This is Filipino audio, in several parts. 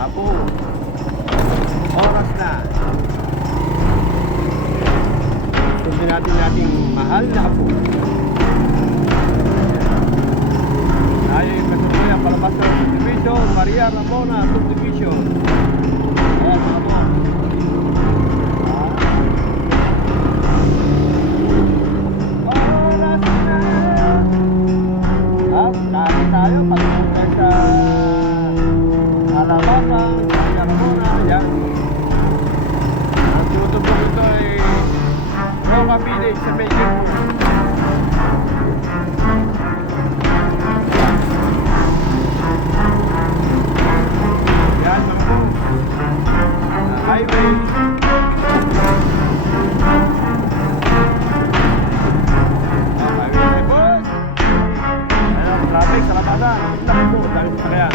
na po. Oras na. Sundin natin ating mahal na po. Tayo yung kasalukuyan palabas ng subdivision, Maria Ramona subdivision. Ayan mga po. Oras na. At kain tayo pagpunta sa Alabasang Maria Ramona. Ayan. Ang tinutubog ito ay Roca Village sa Medyo. Yan mga po. Highway. Highway na po. Ayan, traffic sa labada. Dami po, dami po kaya.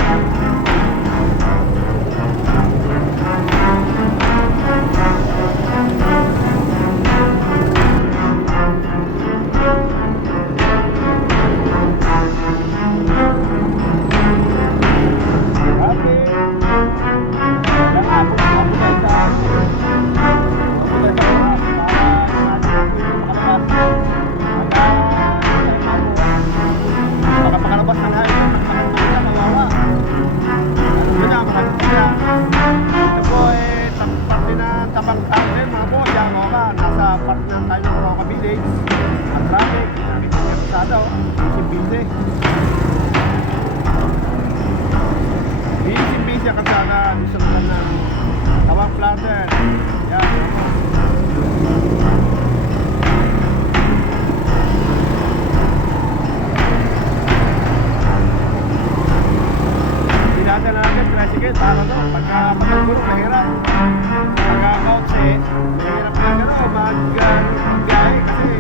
Busy ang kasana sa lugar ng Tawag Plaza. Yan. Hindi natin tricycle para to. Pagka mataguro, mahirap. Pagka kautse, mahirap na mag-gay kasi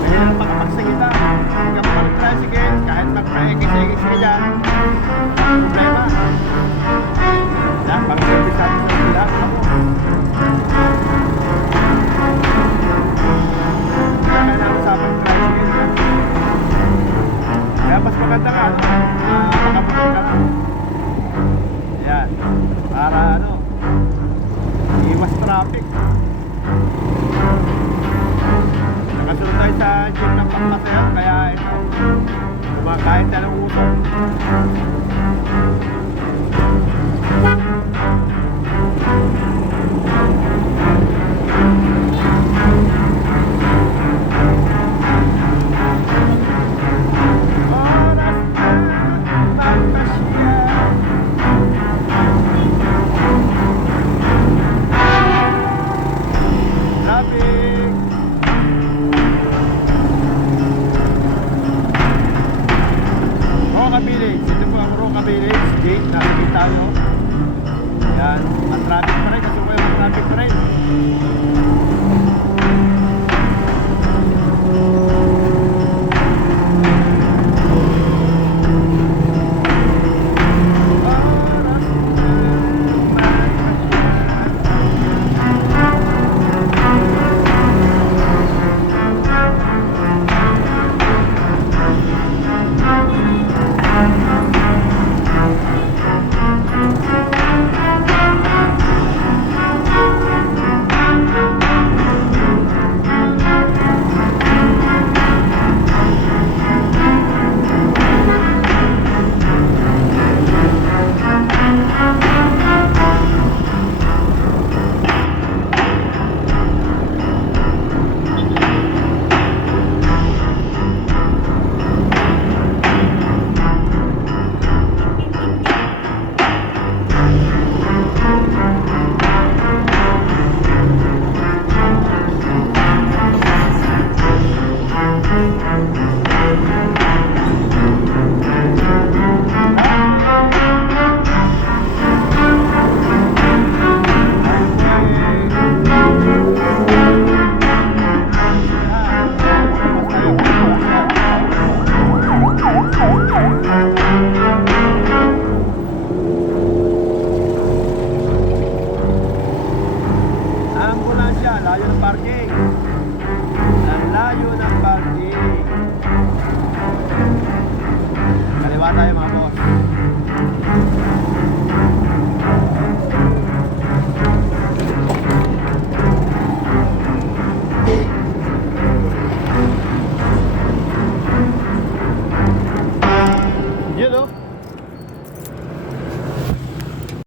mahirap makapagsingita. Pagka mag-tricycle, kahit mag-paikis-ikis ka dyan, problema. Yan, pang-service natin sa sila. Kaya kailangan sa pang-tricycle. Kaya mas maganda ka, makapunod ka na. Yan, para iwas traffic. Nakasunod tayo sa gym ng Pagpasayan, kaya ito, kumakain tayo ng usok. Roca Village, ito po ang Roca Village gate, nakikita tayo. Yan, ang traffic pa rin, kasi may traffic pa rin.